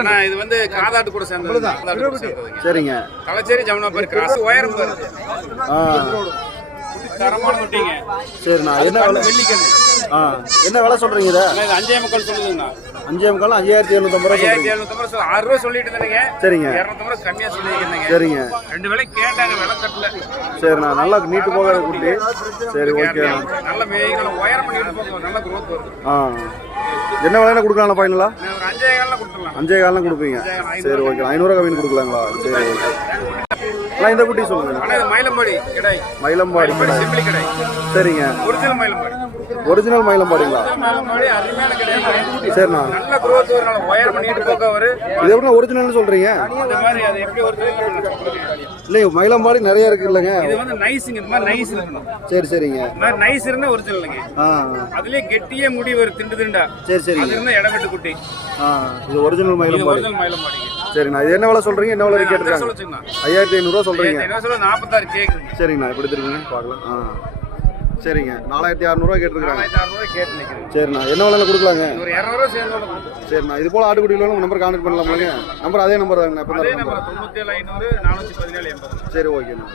ஆனா இது வந்து காதாட்டு கூட சேர்ந்தது. சரிங்க. தலைச்சேரி ஜமுனா பேர் கிராஸ் உயரம் பாருங்க ஆ. தரமான குட்டிங்க சரிண்ணா. என்ன விலை? வெள்ளிக்கண்ணு. ஆ. என்ன விலை சொல்கிறீங்க இதை? அஞ்சே முக்கால் சொல்லுதுங்கண்ணா. அஞ்சே முக்கால்? அஞ்சாயிரத்தி எழுநூத்தம்பது ரூபா ஐயாயிரத்தி சொல்கிறீங்க எழுநூத்தி ஐம்பது ஆறு ரூபா சொல்லிட்டு இருந்தேங்க சரிங்க. இரநூத்தம்பது ரூபா கம்மியா சொல்லியிருந்தேங்க சரிங்க. ரெண்டு வேலை கேட்டாங்க விலை கட்டல சரிண்ணா. நல்லா நீட்டு போகிற குட்டி. சரி ஓகே நல்ல மேய் நல்ல உயரம் பண்ணிட்டு போங்க. நல்ல growth வருது. ஆ. என்ன விலையில கொடுக்கலாம்ண்ணா ஃபைனலாக அஞ்சே காலம் கொடுப்பீங்க. சரி ஓகே. ஐநூறுரூவா கம்மி கொடுக்கலாங்களா? சரி ஓகே. அண்ணா இந்த குட்டி சொல்லுங்க. மயிலம்பாடி கிடை. மயிலம்பாடி கடை. சரிங்க. ஒரிஜினல் மயிலம்பாடி. ஒரிஜினல் மயிலம்பாடிங்களா? சரிண்ணா. நல்ல நல்ல உயரம் பண்ணிட்டு போக இது எப்படி ஒரிஜினல்னு சொல்கிறீங்க இந்த மாதிரி அது எப்படி ஒரு இல்லை மயிலம்பாடி நிறைய இருக்கு இல்லைங்க. இது வந்து நைஸுங்க இந்த மாதிரி நைஸ் இருக்கணும். சரி சரிங்க. இந்த மாதிரி நைஸ் இருந்தா ஒரிஜினலுங்க ஆ அதுலயே கெட்டியே முடி வரும் திண்டு திண்டா. சரி சரிங்க. அது இருந்தா இடவெட்டு குட்டி. ஆ இது ஒரிஜினல் இது மயிலம்பாடி ஒரிஜினல் மயிலம்பாடிங்க சரிண்ணா இது என்ன விலை சொல்கிறீங்க என்ன விலை கேட்டுருக்காங்க. ஐயாயிரத்தி ஐநூறுரூவா சொல்கிறீங்க என்ன சொல்ல நாற்பத்தாறு கேக்குதுங்க. சரிங்கண்ணா எப்படி திரும்புங்க பார்க்கலாம். ஆ. சரிங்க. நாலாயிரத்தி அறநூறுவா கேட்டிருக்காங்க கேட்டு நிற்கிறேன் சரிண்ணா. என்ன விலையில கொடுக்கலாங்க? ஒரு இரநூறுவா சேர்ந்து கொடுத்துருங்க. சரிண்ணா. இது போல் ஆட்டுக்குட்டியில் உங்கள் நம்பர் கான்டாக்ட் பண்ணலாமாங்க நம்பர் அதே நம்பர் தாங்கண்ணா இப்போ ஏழு ஐநூறு பதினேழு எண்பது. சரி ஓகேண்ணா.